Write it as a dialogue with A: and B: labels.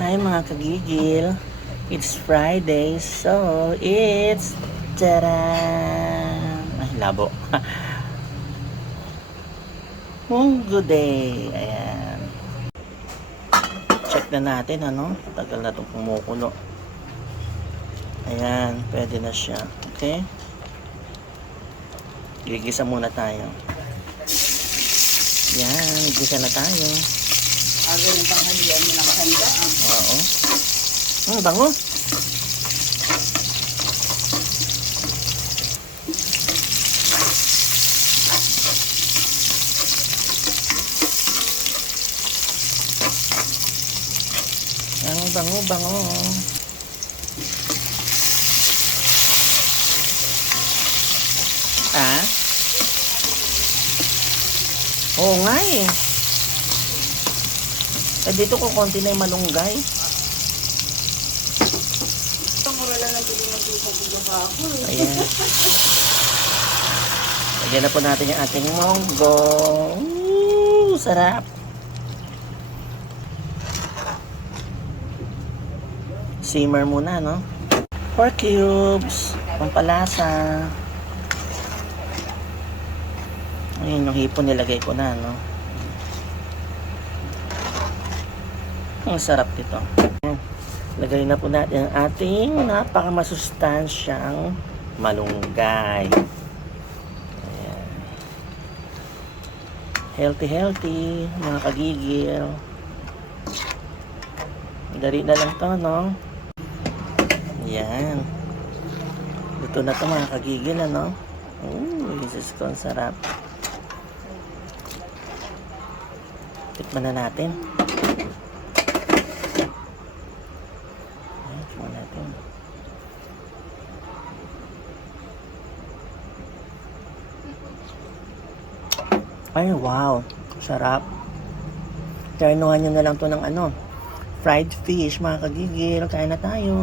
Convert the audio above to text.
A: Hi mga kagigil. It's Friday, so it's Taran! Ay, labo. Munggo Day. Ayan. Check na natin, ano? Tagal na itong kumukulo. Ayan, pwede na siya. Okay? Gigisa muna tayo. Yan, gisa na tayo.
B: Aga yung panghalian mo nakahanda. ah.
A: Hmm, bango. Ang bango, bango. Ah? Oo nga eh. Eh dito ko konti na yung malunggay.
B: Ang mura lang ng pili ng tusa ko ba ako eh.
A: Ayan. Lagyan na po natin yung ating monggo. Ooh, sarap. Simmer muna, no? Pork cubes. Pampalasa. Ayun, yung hipon nilagay ko na, no? Ang sarap nito. Lagay na po natin ang ating napakamasustansyang malunggay. Ayan. Healthy, healthy, mga kagigil. Dali na lang to, no? Ayan. Luto na to mga kagigil, ano? Ooh, Jesus ko, ang sarap. Tikman na natin. Ayan, tikman natin. Ay, wow. Sarap. Ternuhan nyo na lang to ng ano, fried fish, mga kagigil. Kain na tayo.